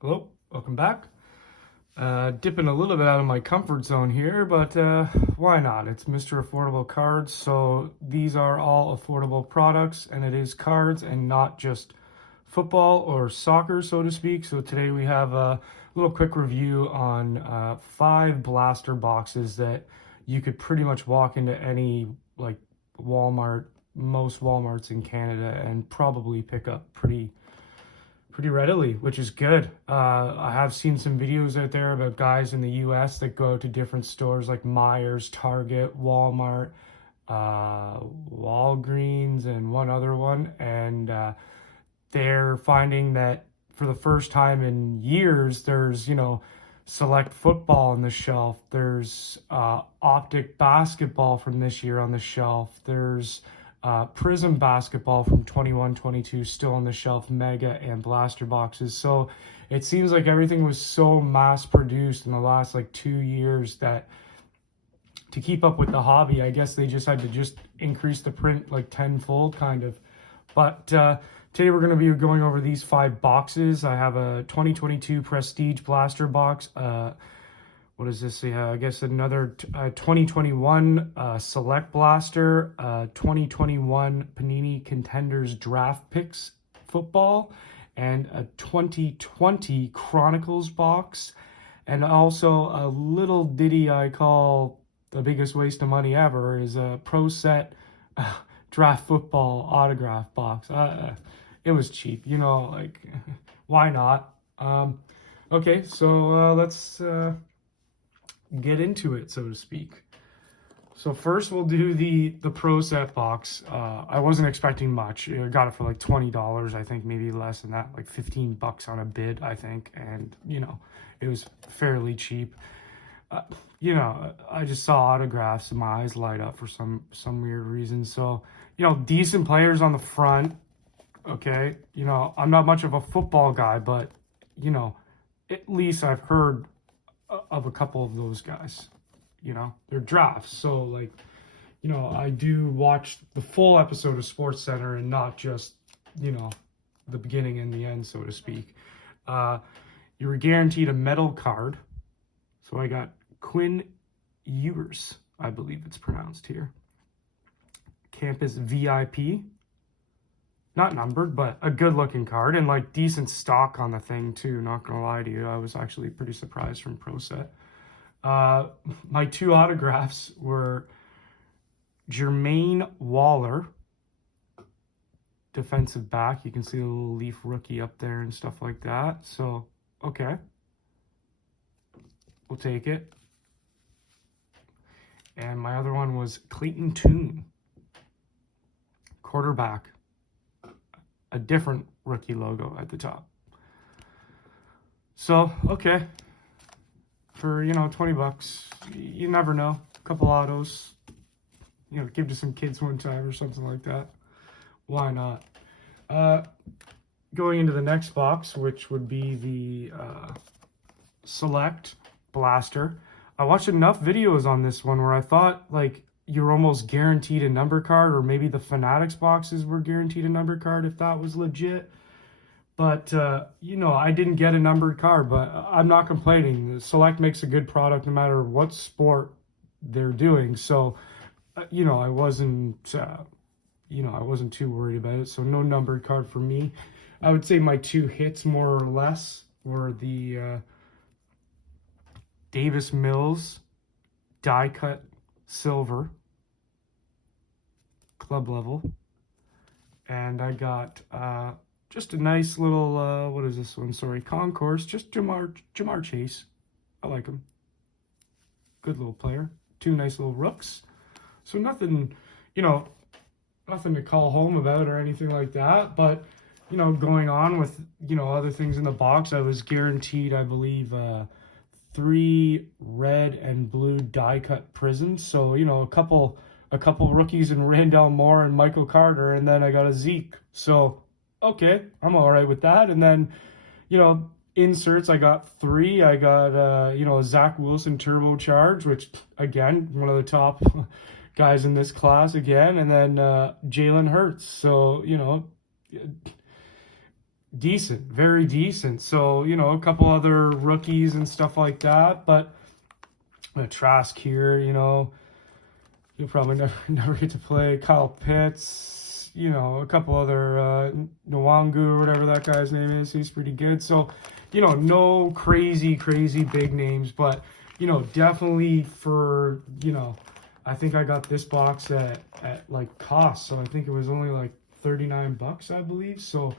Hello, welcome back. Dipping a little bit out of my comfort zone here, but why not? It's Mr. Affordable Cards, so these are all affordable products, and it is cards and not just football or soccer, so to speak. So today we have a little quick review on 5 blaster boxes that you could pretty much walk into any like Walmart, most Walmarts in Canada, and probably pick up pretty readily, which is good. I have seen some videos out there about guys in the US that go to different stores like Myers, Target, Walmart, Walgreens, and one other one. And they're finding that for the first time in years, there's, select football on the shelf. There's optic basketball from this year on the shelf. There's Prism basketball from 21-22 still on the shelf, mega and blaster boxes. So it seems like everything was so mass produced in the last like 2 years that to keep up with the hobby, I guess they just had to just increase the print like tenfold kind of. But today we're going to be going over these 5 boxes. I have a 2022 Prestige blaster box. What is this? Yeah, I guess another 2021 Select Blaster, 2021 Panini Contenders Draft Picks football, and a 2020 Chronicles box, and also a little ditty I call the biggest waste of money ever is a Pro Set draft football autograph box. It was cheap, like why not? Okay, so let's get into it, so to speak. So first we'll do the Pro Set box. I wasn't expecting much. I got it for like $20, I think, maybe less than that, like 15 bucks on a bid, I think, and it was fairly cheap. I just saw autographs and my eyes light up for some weird reason. So decent players on the front. Okay, I'm not much of a football guy, but at least I've heard of a couple of those guys. They're drafts, so like I do watch the full episode of Sports Center and not just the beginning and the end, so to speak. You were guaranteed a metal card, so I got Quinn Ewers, I believe it's pronounced here, Campus VIP, not numbered, but a good looking card and like decent stock on the thing too, not gonna lie to you. I was actually pretty surprised from Pro Set. My 2 autographs were Jermaine Waller, defensive back. You can see the little Leaf rookie up there and stuff like that. So, okay. We'll take it. And my other one was Clayton Tune, quarterback. A different rookie logo at the top. So, okay. For, 20 bucks, you never know. A couple autos, give to some kids one time or something like that. Why not? Going into the next box, which would be the Select Blaster. I watched enough videos on this one where I thought, like, you're almost guaranteed a number card, or maybe the Fanatics boxes were guaranteed a number card if that was legit. But, I didn't get a numbered card, but I'm not complaining. The Select makes a good product no matter what sport they're doing. So, I wasn't too worried about it. So no numbered card for me. I would say my 2 hits more or less were the Davis Mills die cut silver club level, and I got just a nice little what is this one? Sorry, Concourse. Just Jamar Chase. I like him. Good little player. 2 nice little rooks. So nothing, nothing to call home about or anything like that. But going on with other things in the box, I was guaranteed, I believe, 3 red and blue die cut prisms. So a couple rookies in Randall Moore and Michael Carter, and then I got a Zeke. So okay, I'm all right with that. And then inserts, I got 3. I got a Zach Wilson turbocharge, which again, one of the top guys in this class again, and then Jalen Hurts. So decent, very decent. So, you know, a couple other rookies and stuff like that, but Trask here, you know, you'll probably never get to play. Kyle Pitts, you know, a couple other Nwangu or whatever that guy's name is. He's pretty good. So, you know, no crazy big names, but you know, definitely for, you know, I think I got this box at like cost, so I think it was only like $39, I believe. So,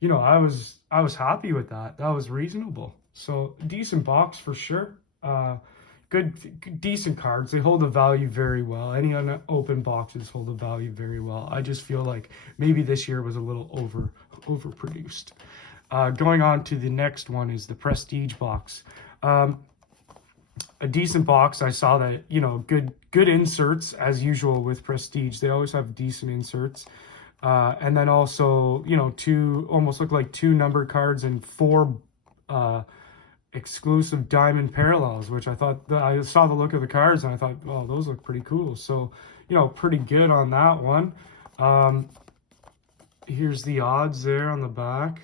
you know, I was happy with that. That was reasonable. So decent box for sure. Good, decent cards. They hold the value very well. Any unopened boxes hold the value very well. I just feel like maybe this year was a little overproduced. Going on to the next one is the Prestige box. A decent box. I saw that, you know, good inserts as usual with Prestige. They always have decent inserts. And then also, you know, almost look like two numbered cards and four exclusive diamond parallels, which I thought, I saw the look of the cards and I thought, oh, those look pretty cool. So, you know, pretty good on that one. Here's the odds there on the back.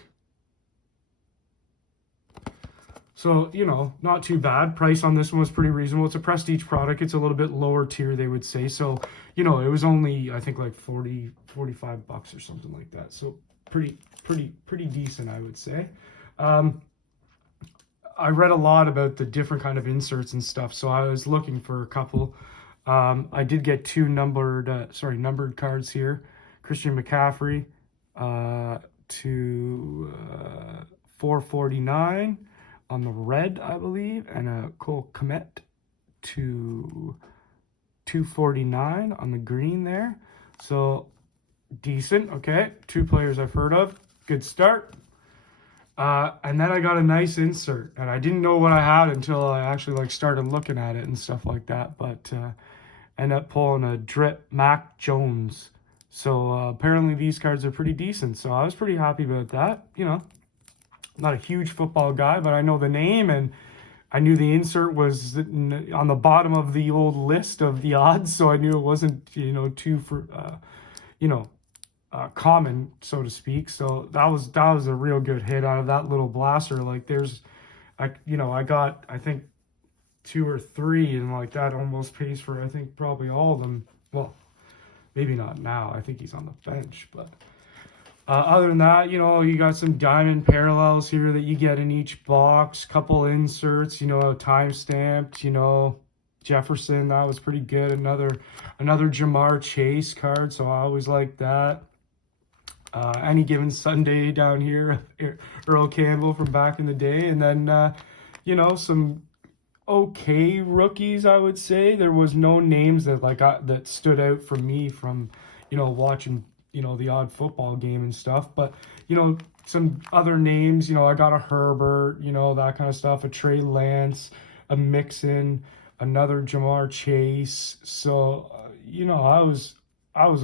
So, you know, not too bad. Price on this one was pretty reasonable. It's a Prestige product. It's a little bit lower tier, they would say. So, you know, it was only, I think, like $45 or something like that. So pretty decent, I would say. I read a lot about the different kind of inserts and stuff, so I was looking for a couple. I did get two numbered cards here. Christian McCaffrey to 449 on the red, I believe, and a Cole Kmet to 249 on the green there. So decent. Okay, two players I've heard of. Good start. And then I got a nice insert, and I didn't know what I had until I actually like started looking at it and stuff like that. But ended up pulling a drip Mac Jones. So apparently these cards are pretty decent. So I was pretty happy about that. You know, not a huge football guy, but I know the name, and I knew the insert was on the bottom of the old list of the odds, so I knew it wasn't, you know, too common, so to speak. So that was a real good hit out of that little blaster. Like I got, I think, 2 or 3, and like that almost pays for, I think, probably all of them. Well, maybe not now. I think he's on the bench, but other than that, you know, you got some diamond parallels here that you get in each box, couple inserts, you know, time stamped, you know, Jefferson, that was pretty good. Another Jamar Chase card, so I always like that. Any Given Sunday down here, Earl Campbell from back in the day, and then, you know, some okay rookies, I would say. There was no names that that stood out for me from, you know, watching, you know, the odd football game and stuff. But, you know, some other names, you know, I got a Herbert, you know, that kind of stuff, a Trey Lance, a Mixon, another Jamar Chase. So, you know, I was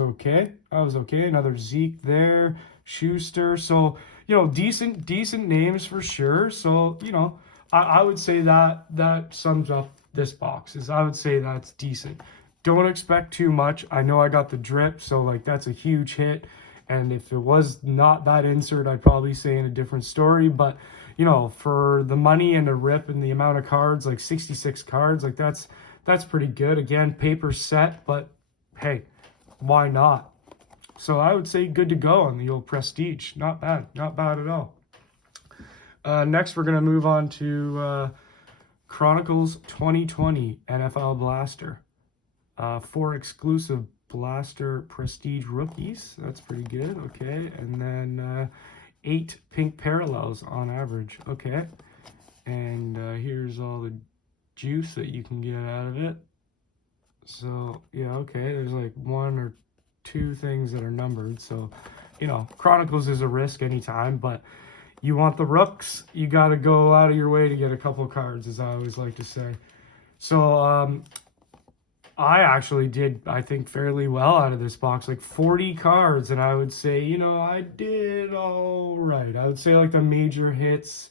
okay. Another Zeke there, Schuster. So, you know, decent names for sure. So, you know, I would say that sums up this box. I would say that's decent. Don't expect too much. I know I got the drip, so like that's a huge hit. And if it was not that insert, I'd probably say in a different story. But, you know, for the money and the rip and the amount of cards, like 66 cards, like that's pretty good. Again, paper set, but hey, why not? So I would say good to go on the old Prestige. Not bad at all. Next, we're going to move on to Chronicles 2020 NFL Blaster. 4 exclusive Blaster Prestige rookies. That's pretty good. Okay. And then 8 pink parallels on average. Okay. And here's all the juice that you can get out of it. So, yeah, okay. There's like 1 or 2 things that are numbered. So, you know, Chronicles is a risk anytime, but you want the rooks, you got to go out of your way to get a couple cards, as I always like to say. So, I actually did, I think, fairly well out of this box, like 40 cards, and I would say, you know, I did all right. I would say like the major hits,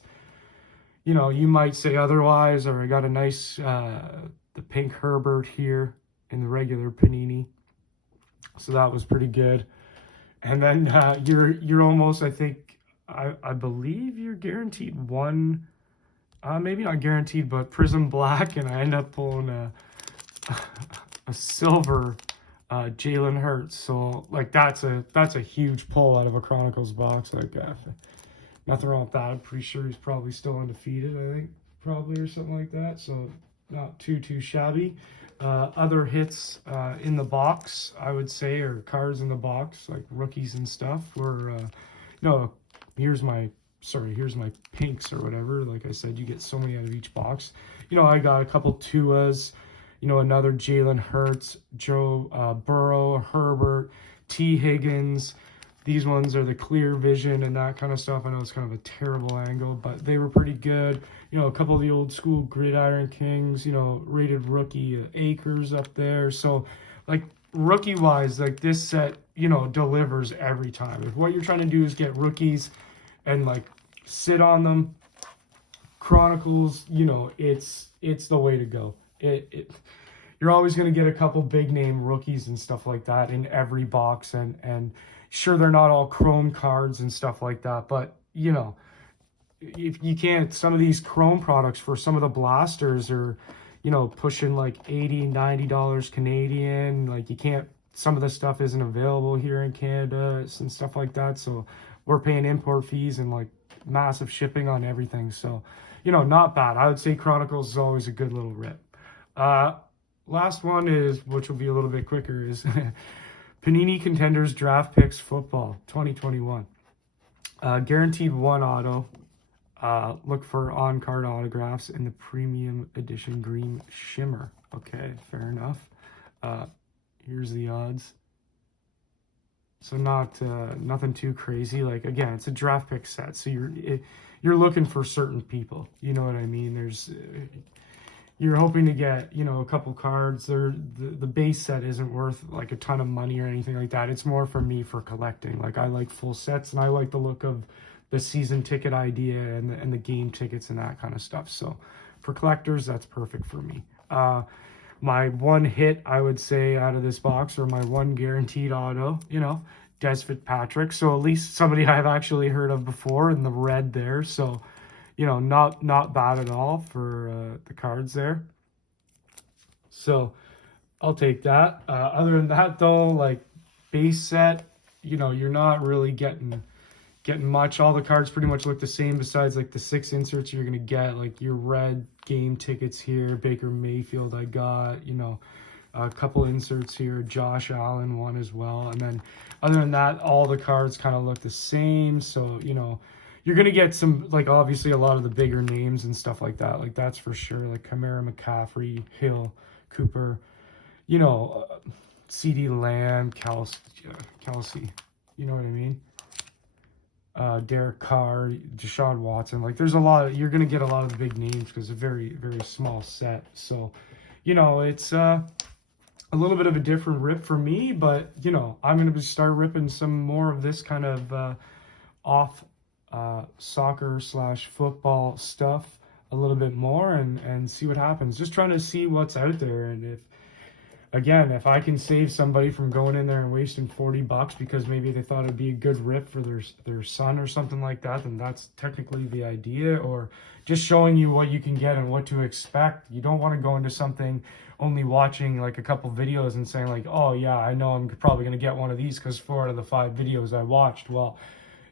you know, you might say otherwise, or I got a nice, the pink Herbert here in the regular Panini. So that was pretty good. And then you're almost, I think, I believe you're guaranteed one, maybe not guaranteed, but Prism Black, and I end up pulling a silver Jalen Hurts. So like that's a huge pull out of a Chronicles box. Like nothing wrong with that. I'm pretty sure he's probably still undefeated. I think probably or something like that. So not too shabby. Other hits in the box, I would say, or cards in the box, like rookies and stuff, were no, here's my pinks or whatever. Like I said, you get so many out of each box. I got a couple Tuas, another Jalen Hurts, Joe Burrow, Herbert, T. Higgins. These ones are the clear vision and that kind of stuff. I know it's kind of a terrible angle, but they were pretty good. A couple of the old school Gridiron Kings, rated rookie Akers up there. So, like, rookie-wise, like, this set, delivers every time. If what you're trying to do is get rookies and, like, sit on them, Chronicles, it's the way to go. You're always going to get a couple big-name rookies and stuff like that in every box, and sure, they're not all chrome cards and stuff like that, but if you can't, some of these chrome products for some of the blasters are pushing like $80-90 Canadian. Like, you can't, some of the stuff isn't available here in Canada and stuff like that, so we're paying import fees and like massive shipping on everything. So not bad. I would say Chronicles is always a good little rip. Last one is, which will be a little bit quicker, is Panini Contenders Draft Picks Football 2021. Guaranteed one auto. Look for on-card autographs in the premium edition green shimmer. Okay, fair enough. Here's the odds. So not nothing too crazy. Like, again, it's a draft pick set, so you're looking for certain people. You know what I mean? You're hoping to get, a couple cards. The base set isn't worth like a ton of money or anything like that. It's more for me for collecting. Like, I like full sets, and I like the look of the season ticket idea and the game tickets and that kind of stuff. So for collectors, that's perfect for me. My one hit, I would say, out of this box, or my one guaranteed auto, Des Fitzpatrick. So at least somebody I've actually heard of before in the red there. So not bad at all for the cards there. So I'll take that. Other than that, though, like, base set, you're not really getting much. All the cards pretty much look the same, besides like the 6 inserts you're gonna get, like your red game tickets here. Baker Mayfield I got, a couple inserts here, Josh Allen one as well, and then other than that, all the cards kind of look the same. So you're going to get some, like, obviously a lot of the bigger names and stuff like that. Like, that's for sure. Like, Kamara, McCaffrey, Hill, Cooper, CD Lamb, Kelsey, you know what I mean? Derek Carr, Deshaun Watson. Like, there's a lot. You're going to get a lot of the big names because it's a very, very small set. So, it's a little bit of a different rip for me. But, I'm going to start ripping some more of this kind of off soccer / football stuff a little bit more and see what happens. Just trying to see what's out there, and if I can save somebody from going in there and wasting $40 because maybe they thought it'd be a good rip for their son or something like that, then that's technically the idea. Or just showing you what you can get and what to expect. You don't want to go into something only watching like a couple videos and saying like, oh yeah, I know I'm probably going to get one of these because 4 out of the 5 videos I watched. Well,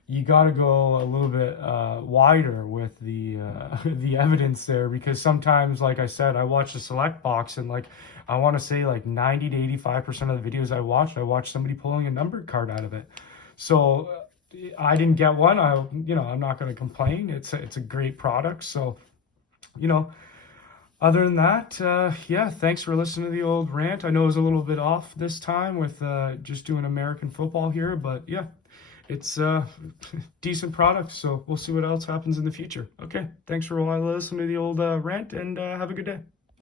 you got to go a little bit wider with the the evidence there, because sometimes, like I said, I watch the select box and like I want to say like 90 to 85% of the videos I watched somebody pulling a numbered card out of it. So I didn't get one. I'm not going to complain. It's a great product. So other than that, yeah, thanks for listening to the old rant. I know it was a little bit off this time with just doing American football here, but yeah. It's a decent product, so we'll see what else happens in the future. Okay, thanks for listening to the old rant, and have a good day.